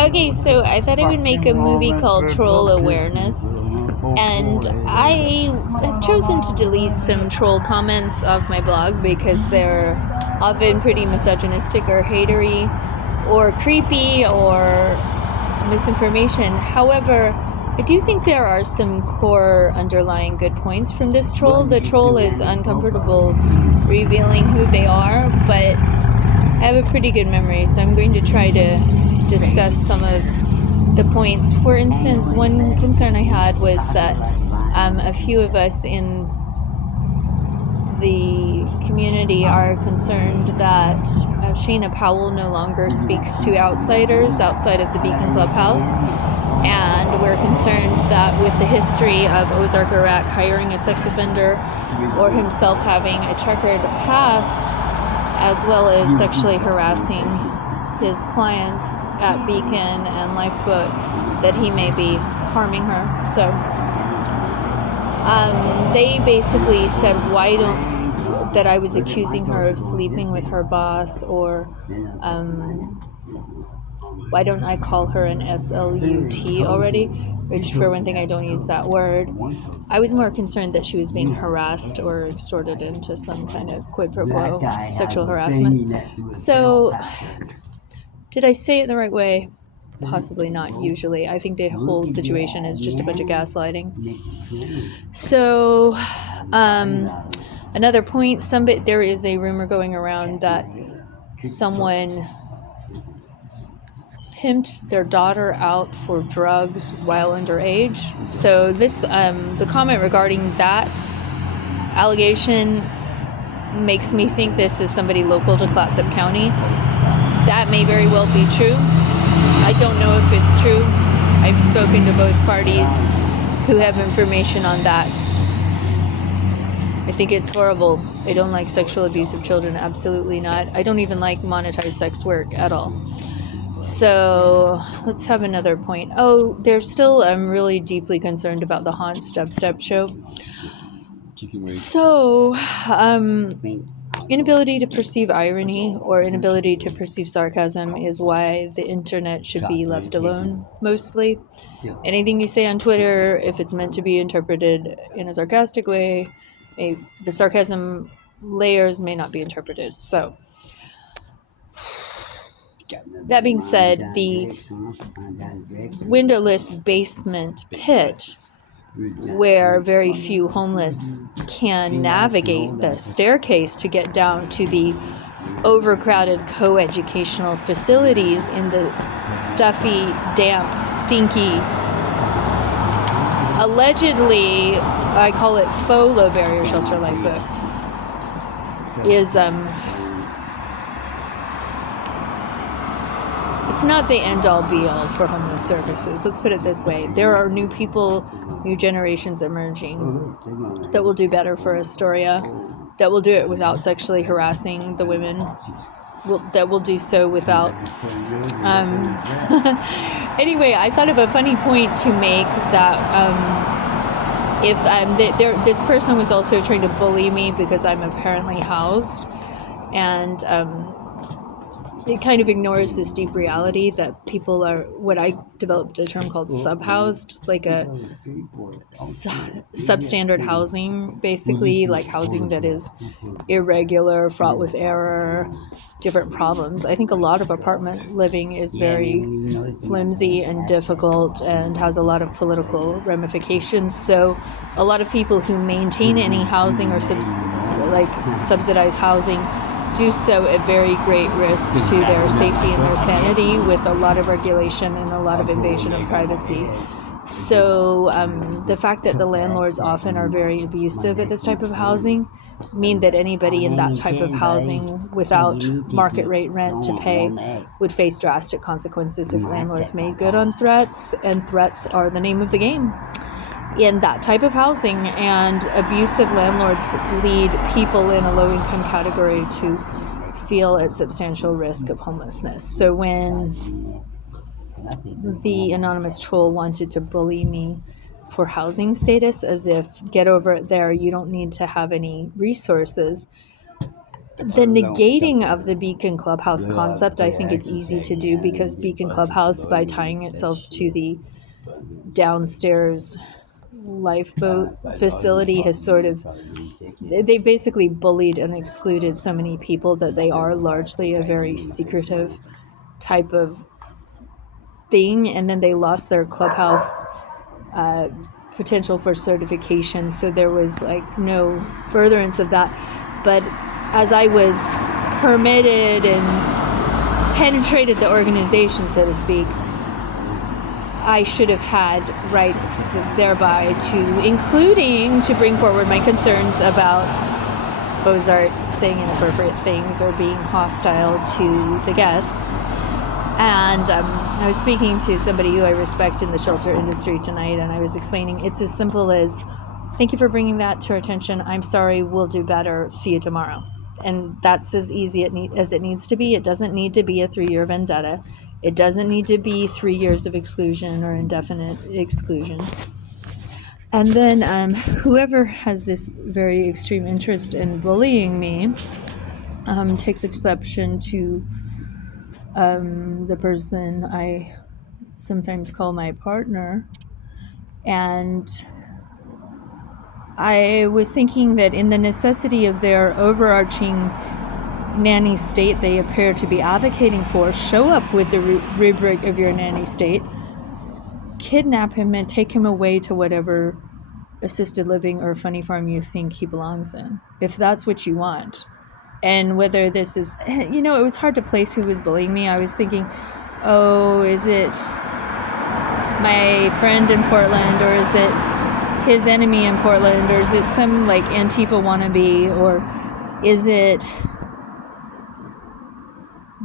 Okay, so I thought I would make a movie called Troll Awareness, and I have chosen to delete some troll comments off my blog because they're often pretty misogynistic or hatery or creepy or misinformation. However, I do think there are some core underlying good points from this troll. The troll is uncomfortable revealing who they are, but I have a pretty good memory, so I'm going to try to discuss some of the points. For instance, one concern I had was that a few of us in the community are concerned that Shayna Powell no longer speaks to outsiders outside of the Beacon Clubhouse. And we're concerned that with the history of Ozark Iraq hiring a sex offender or himself having a checkered past, as well as sexually harassing his clients at Beacon and Lifeboat, that he may be harming her. So they basically said, that I was accusing her of sleeping with her boss, or why don't I call her an SLUT already? Which, for one thing, I don't use that word. I was more concerned that she was being harassed or extorted into some kind of quid pro quo sexual harassment. So, did I say it the right way? Possibly not, usually. I think the whole situation is just a bunch of gaslighting. So, another point, there is a rumor going around that someone pimped their daughter out for drugs while underage. So this, the comment regarding that allegation makes me think this is somebody local to Clatsop County. That may very well be true. I don't know if it's true. I've spoken to both parties who have information on that. I think it's horrible. I don't like sexual abuse of children, absolutely not. I don't even like monetized sex work at all. So let's have another point. Oh, there's still, I'm really deeply concerned about the Haunt Step show. So, inability to perceive irony or inability to perceive sarcasm is why the internet should be left alone, mostly. Anything you say on Twitter, if it's meant to be interpreted in a sarcastic way, the sarcasm layers may not be interpreted. So, that being said, the windowless basement pit where very few homeless can navigate the staircase to get down to the overcrowded co-educational facilities in the stuffy, damp, stinky, allegedly, I call it faux low barrier shelter Lifeboat, is it's not the end-all be-all for homeless services. Let's put it this way. There are new people, new generations emerging that will do better for Astoria, that will do it without sexually harassing the women, that will do so without... Anyway, I thought of a funny point to make that if this person was also trying to bully me because I'm apparently housed, and... it kind of ignores this deep reality that people are, what I developed a term called subhoused, like a substandard housing, basically, like housing that is irregular, fraught with error, different problems. I think a lot of apartment living is very flimsy and difficult and has a lot of political ramifications. So a lot of people who maintain any housing or subsidized housing do so at very great risk to their safety and their sanity, with a lot of regulation and a lot of invasion of privacy. So the fact that the landlords often are very abusive at this type of housing mean that anybody in that type of housing without market rate rent to pay would face drastic consequences if landlords made good on threats, and threats are the name of the game in that type of housing, and abusive landlords lead people in a low-income category to feel at substantial risk of homelessness. So when the anonymous troll wanted to bully me for housing status, as if, get over it there, you don't need to have any resources, The negating of the Beacon Clubhouse concept, I think, is easy to do because Beacon Clubhouse, by tying itself to the downstairs lifeboat facility, has sort of, they basically bullied and excluded so many people that they are largely a very secretive type of thing. And then they lost their clubhouse potential for certification, so there was like no furtherance of that. But as I was permitted and penetrated the organization, so to speak, I should have had rights thereby to, including to bring forward my concerns about Bozart saying inappropriate things or being hostile to the guests. And I was speaking to somebody who I respect in the shelter industry tonight, and I was explaining it's as simple as, thank you for bringing that to our attention. I'm sorry, we'll do better. See you tomorrow. And that's as easy as it needs to be. It doesn't need to be a 3-year vendetta. It doesn't need to be 3 years of exclusion or indefinite exclusion. And then whoever has this very extreme interest in bullying me takes exception to the person I sometimes call my partner. And I was thinking that in the necessity of their overarching nanny state they appear to be advocating for, show up with the rubric of your nanny state, kidnap him and take him away to whatever assisted living or funny farm you think he belongs in, if that's what you want. And whether this is, it was hard to place who was bullying me. I was thinking, oh, is it my friend in Portland, or is it his enemy in Portland, or is it some like Antifa wannabe, or is it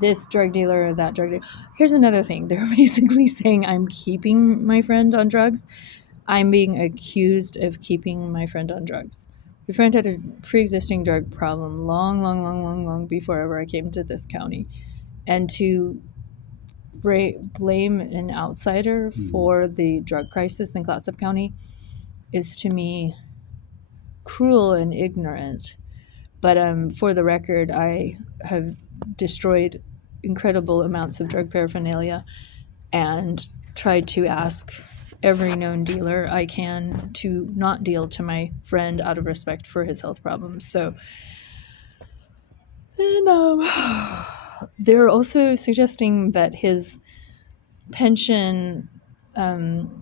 this drug dealer or that drug dealer? Here's another thing. They're basically saying I'm keeping my friend on drugs. I'm being accused of keeping my friend on drugs. My friend had a pre-existing drug problem long before ever I came to this county. And to blame an outsider for the drug crisis in Clatsop County is, to me, cruel and ignorant. But for the record, I have destroyed incredible amounts of drug paraphernalia and tried to ask every known dealer I can to not deal to my friend out of respect for his health problems. So, and they're also suggesting that his pension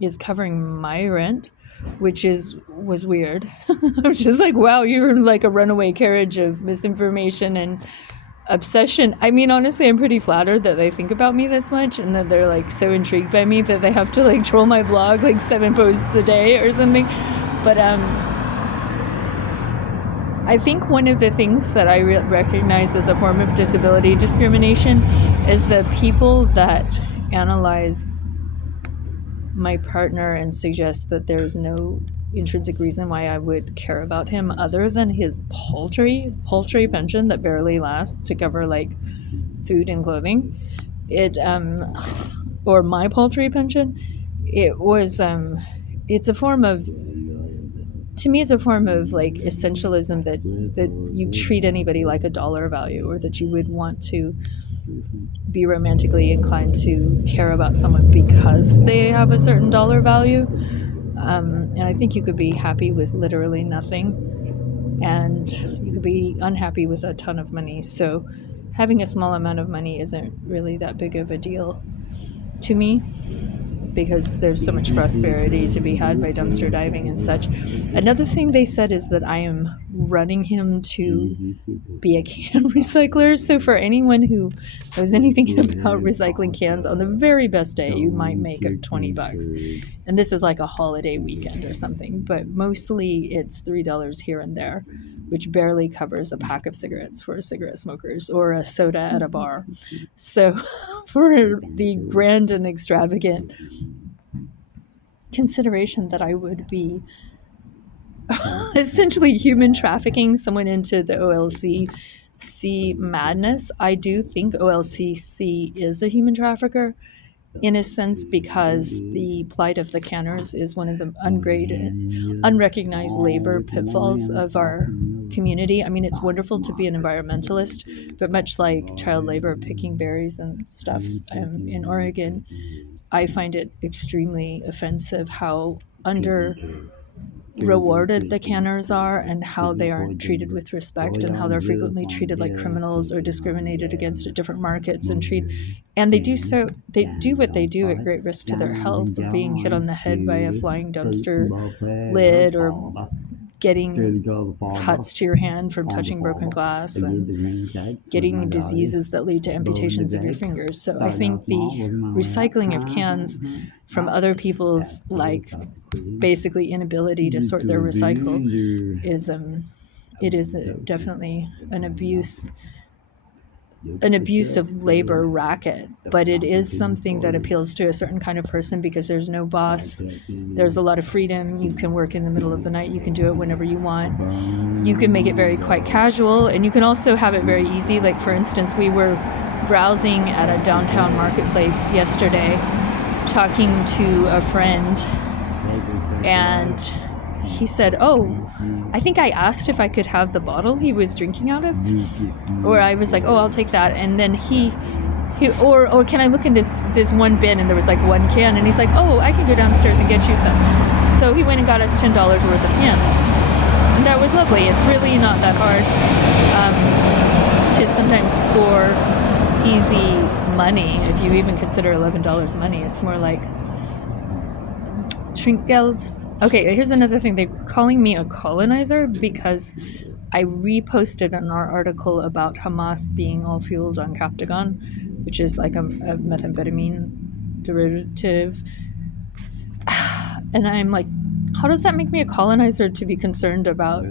is covering my rent, which was weird. I was just like, wow, you're like a runaway carriage of misinformation and obsession. I mean, honestly, I'm pretty flattered that they think about me this much and that they're like so intrigued by me that they have to like troll my blog like 7 posts a day or something. But I think one of the things that I recognize as a form of disability discrimination is that people that analyze my partner and suggest that there's no intrinsic reason why I would care about him other than his paltry pension that barely lasts to cover like food and clothing. Or my paltry pension. It's a form of, to me, it's a form of like essentialism that you treat anybody like a dollar value, or that you would want to be romantically inclined to care about someone because they have a certain dollar value. And I think you could be happy with literally nothing, and you could be unhappy with a ton of money. So having a small amount of money isn't really that big of a deal to me, because there's so much prosperity to be had by dumpster diving and such. Another thing they said is that I am running him to be a can recycler. So for anyone who knows anything about recycling cans, on the very best day, you might make $20. And this is like a holiday weekend or something, but mostly it's $3 here and there, which barely covers a pack of cigarettes for cigarette smokers or a soda at a bar. So for the grand and extravagant consideration that I would be essentially human trafficking someone into the OLCC madness, I do think OLCC is a human trafficker in a sense, because the plight of the canners is one of the ungraded, unrecognized labor pitfalls of our community. I mean, it's wonderful to be an environmentalist, but much like child labor, picking berries and stuff in Oregon, I find it extremely offensive how under rewarded the canners are and how they aren't treated with respect and how they're frequently treated like criminals or discriminated against at different markets and they do what they do at great risk to their health, being hit on the head by a flying dumpster lid or getting cuts to your hand from touching broken glass and getting diseases that lead to amputations of your fingers. So I think the recycling of cans from other people's basically inability to sort their recycle is definitely an abuse of labor racket, but it is something that appeals to a certain kind of person because there's no boss, there's a lot of freedom, you can work in the middle of the night, you can do it whenever you want, you can make it very quite casual, and you can also have it very easy. Like for instance, we were browsing at a downtown marketplace yesterday talking to a friend, and he said, "Oh, I think I asked if I could have the bottle he was drinking out of," or I was like, "Oh, I'll take that," and then he or can I look in this one bin, and there was like one can, and he's like, "Oh, I can go downstairs and get you some." So he went and got us $10 worth of cans, and that was lovely. It's really not that hard to sometimes score easy money, if you even consider $11 money. It's more like Trinkgeld. Okay, here's another thing. They're calling me a colonizer because I reposted an article about Hamas being all fueled on Captagon, which is like a methamphetamine derivative. And I'm like, how does that make me a colonizer to be concerned about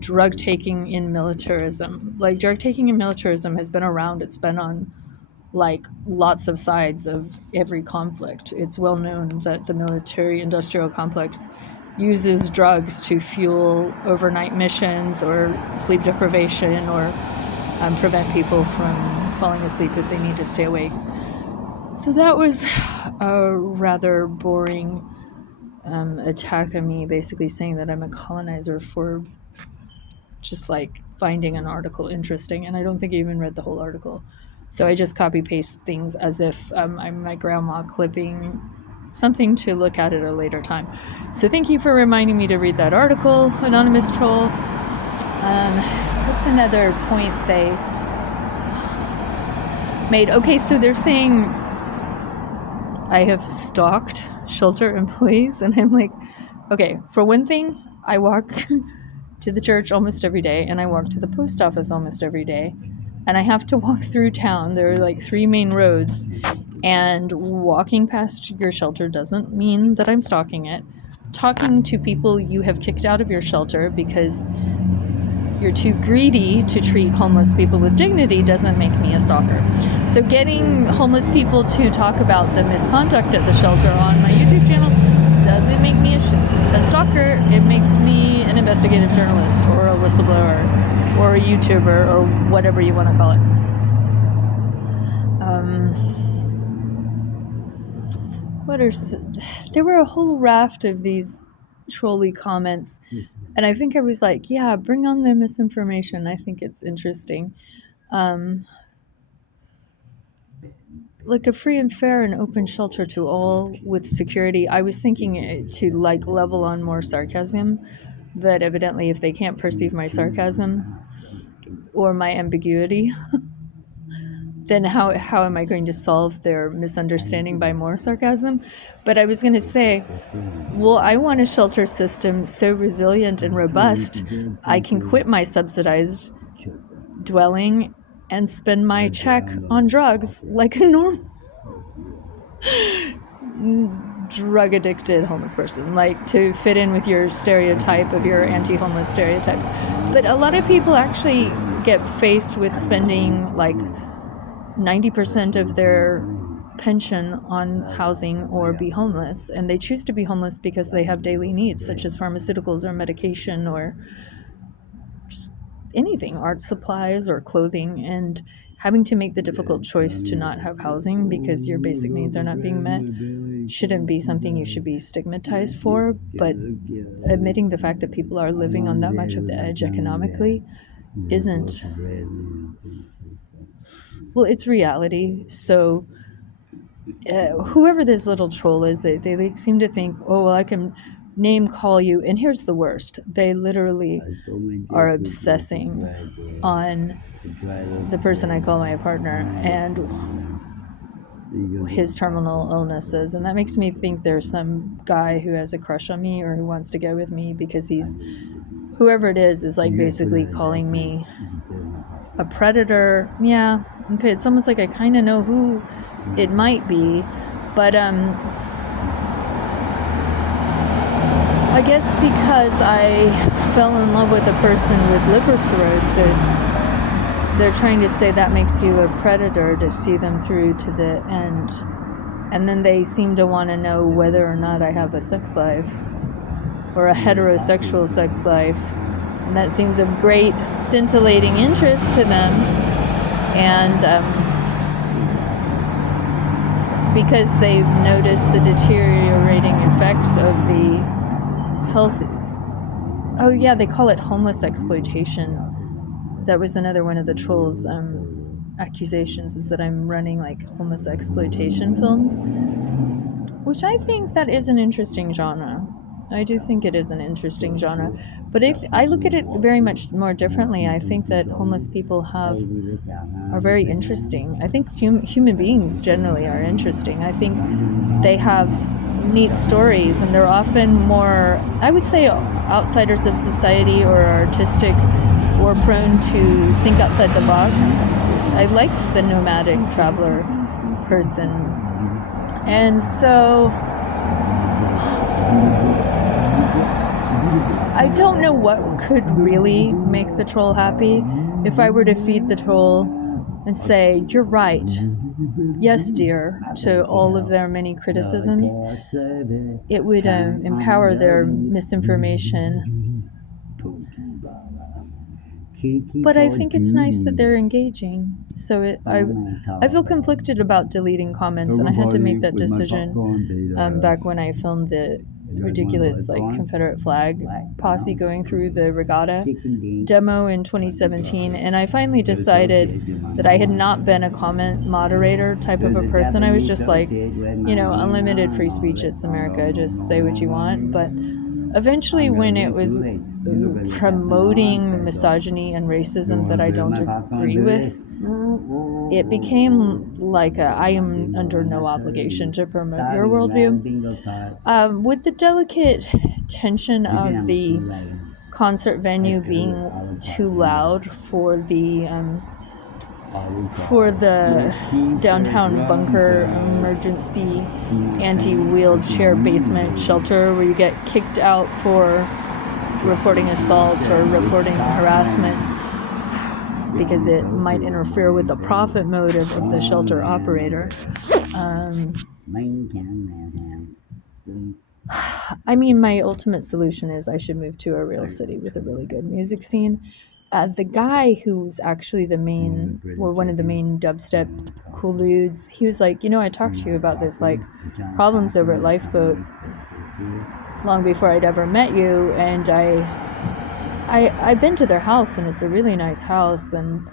drug taking in militarism? Like, drug taking in militarism has been around. It's been on like lots of sides of every conflict. It's well known that the military-industrial complex uses drugs to fuel overnight missions or sleep deprivation or prevent people from falling asleep if they need to stay awake. So that was a rather boring attack on me, basically saying that I'm a colonizer for just like finding an article interesting, and I don't think I even read the whole article. So I just copy paste things as if I'm my grandma clipping something to look at a later time. So thank you for reminding me to read that article, Anonymous Troll. What's another point they made? Okay, so they're saying I have stalked shelter employees, and I'm like, okay, for one thing, I walk to the church almost every day, and I walk to the post office almost every day. And I have to walk through town. There are like 3 main roads, and walking past your shelter doesn't mean that I'm stalking it. Talking to people you have kicked out of your shelter because you're too greedy to treat homeless people with dignity doesn't make me a stalker. So getting homeless people to talk about the misconduct at the shelter on my YouTube channel doesn't make me a stalker. It makes me an investigative journalist or a whistleblower or a YouTuber, or whatever you want to call it. There were a whole raft of these trolley comments, and I think I was like, yeah, bring on the misinformation. I think it's interesting. Like a free and fair and open shelter to all with security. I was thinking to like level on more sarcasm, that evidently if they can't perceive my sarcasm or my ambiguity, then how am I going to solve their misunderstanding by more sarcasm? But I was going to say, well, I want a shelter system so resilient and robust, I can quit my subsidized dwelling and spend my check on drugs like a normal drug-addicted homeless person, like to fit in with your stereotype of your anti-homeless stereotypes. But a lot of people actually get faced with spending like 90% of their pension on housing or be homeless, and they choose to be homeless because they have daily needs such as pharmaceuticals or medication or just anything, art supplies or clothing, and having to make the difficult choice to not have housing because your basic needs are not being met shouldn't be something you should be stigmatized for, but admitting the fact that people are living on that much of the edge economically isn't. Well, it's reality. So whoever this little troll is, they like seem to think, oh, well, I can name call you. And here's the worst. They literally are obsessing on the person I call my partner and his terminal illnesses. And that makes me think there's some guy who has a crush on me or who wants to go with me because whoever it is like basically calling me a predator. Yeah. Okay. It's almost like I kind of know who it might be, but I guess because I fell in love with a person with liver cirrhosis, they're trying to say that makes you a predator to see them through to the end. And then they seem to want to know whether or not I have a sex life or a heterosexual sex life. And that seems of great scintillating interest to them. And because they've noticed the deteriorating effects of the health. Oh yeah, they call it homeless exploitation. That was another one of the trolls' accusations, is that I'm running like homeless exploitation films, which I think that is an interesting genre. I do think it is an interesting genre, but I look at it very much more differently. I think that homeless people are very interesting. I think human beings generally are interesting. I think they have neat stories, and they're often more, I would say, outsiders of society or artistic or prone to think outside the box. I like the nomadic traveler person. And so I don't know what could really make the troll happy. If I were to feed the troll and say, you're right, yes, dear, to all of their many criticisms, it would empower their misinformation. But I think it's nice that they're engaging. So I feel conflicted about deleting comments, and I had to make that decision back when I filmed the ridiculous Confederate flag posse going through the regatta demo in 2017, and I finally decided that I had not been a comment moderator type of a person. I was just unlimited free speech, it's America, just say what you want. But eventually, when it was promoting misogyny and racism that I don't agree with, it became like I am under no obligation to promote your worldview. With the delicate tension of the concert venue being too loud for the downtown bunker emergency anti-wheelchair basement shelter where you get kicked out for reporting assault or reporting harassment because it might interfere with the profit motive of the shelter operator. I mean, my ultimate solution is I should move to a real city with a really good music scene. The guy who's actually one of the main dubstep cool dudes, he was like, I talked to you about this, problems over at Lifeboat long before I'd ever met you, and I've been to their house, and it's a really nice house, and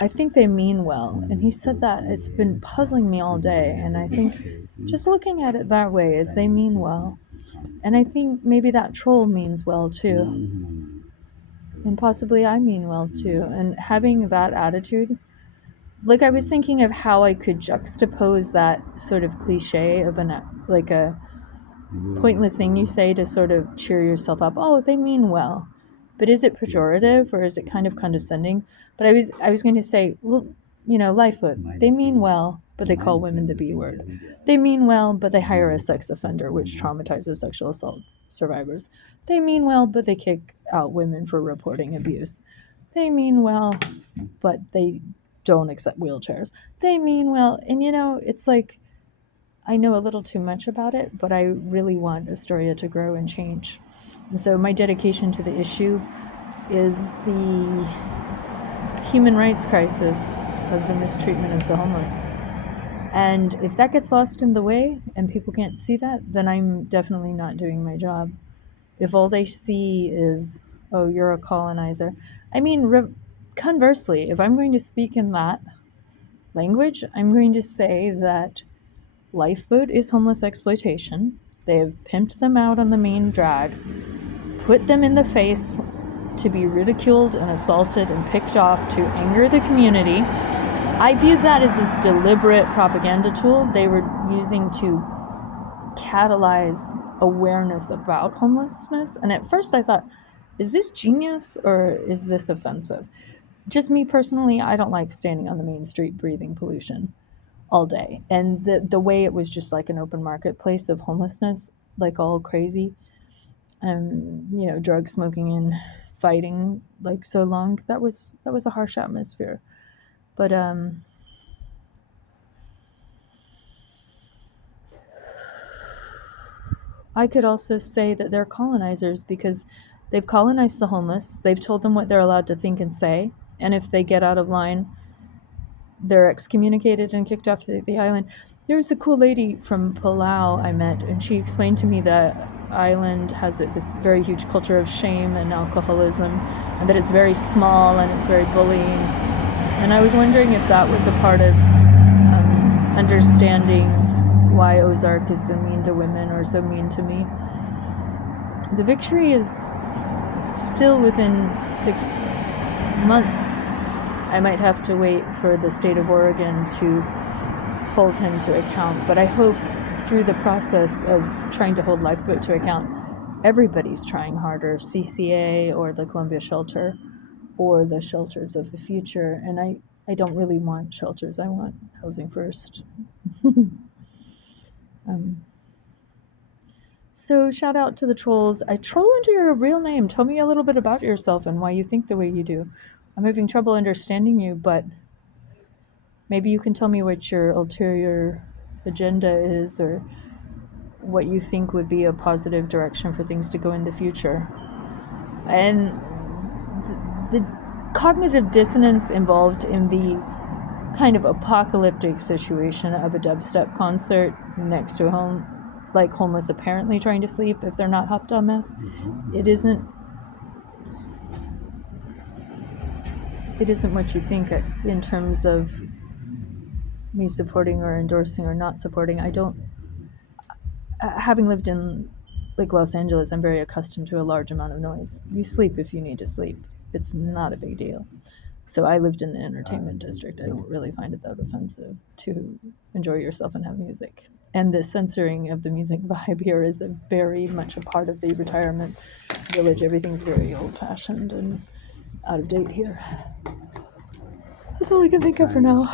I think they mean well. And he said that it's been puzzling me all day, and I think just looking at it that way is they mean well. And I think maybe that troll means well too. And possibly I mean well too. And having that attitude, I was thinking of how I could juxtapose that sort of cliche of a pointless thing you say to sort of cheer yourself up. Oh, they mean well. But is it pejorative or is it kind of condescending? But I was going to say, well, Lifeboat, they mean well, but they call women the B word. They mean well, but they hire a sex offender, which traumatizes sexual assault survivors. They mean well, but they kick out women for reporting abuse. They mean well, but they don't accept wheelchairs. They mean well, and it's I know a little too much about it, but I really want Astoria to grow and change. And so my dedication to the issue is the human rights crisis of the mistreatment of the homeless. And if that gets lost in the way and people can't see that, then I'm definitely not doing my job. If all they see is, oh, you're a colonizer. I mean, conversely, if I'm going to speak in that language, I'm going to say that Lifeboat is homeless exploitation. They have pimped them out on the main drag, put them in the face to be ridiculed and assaulted and picked off to anger the community. I viewed that as this deliberate propaganda tool they were using to catalyze awareness about homelessness. And at first I thought, is this genius or is this offensive? Just me personally, I don't like standing on the main street breathing pollution all day. And the way it was just like an open marketplace of homelessness, like all crazy, drug smoking and fighting like so long, that was a harsh atmosphere. But I could also say that they're colonizers because they've colonized the homeless. They've told them what they're allowed to think and say. And if they get out of line, they're excommunicated and kicked off the island. There was a cool lady from Palau I met, and she explained to me that island has this very huge culture of shame and alcoholism, and that it's very small and it's very bullying. And I was wondering if that was a part of understanding why Ozark is so mean to women or so mean to me. The victory is still within 6 months. I might have to wait for the state of Oregon to hold him to account, but I hope through the process of trying to hold Lifeboat to account, everybody's trying harder, CCA or the Columbia Shelter or the shelters of the future. And I don't really want shelters. I want housing first. So shout out to the trolls. I troll under your real name. Tell me a little bit about yourself and why you think the way you do. I'm having trouble understanding you, but maybe you can tell me what your ulterior agenda is or what you think would be a positive direction for things to go in the future. And the cognitive dissonance involved in the kind of apocalyptic situation of a dubstep concert next to a home, like homeless apparently trying to sleep if they're not hopped on meth. It isn't what you think in terms of me supporting or endorsing or not supporting. I don't, having lived in like Los Angeles, I'm very accustomed to a large amount of noise. You sleep if you need to sleep. It's not a big deal. So I lived in the entertainment district. I don't really find it that offensive to enjoy yourself and have music. And the censoring of the music vibe here is very much a part of the retirement village. Everything's very old-fashioned and out of date here. That's all I can think of for now.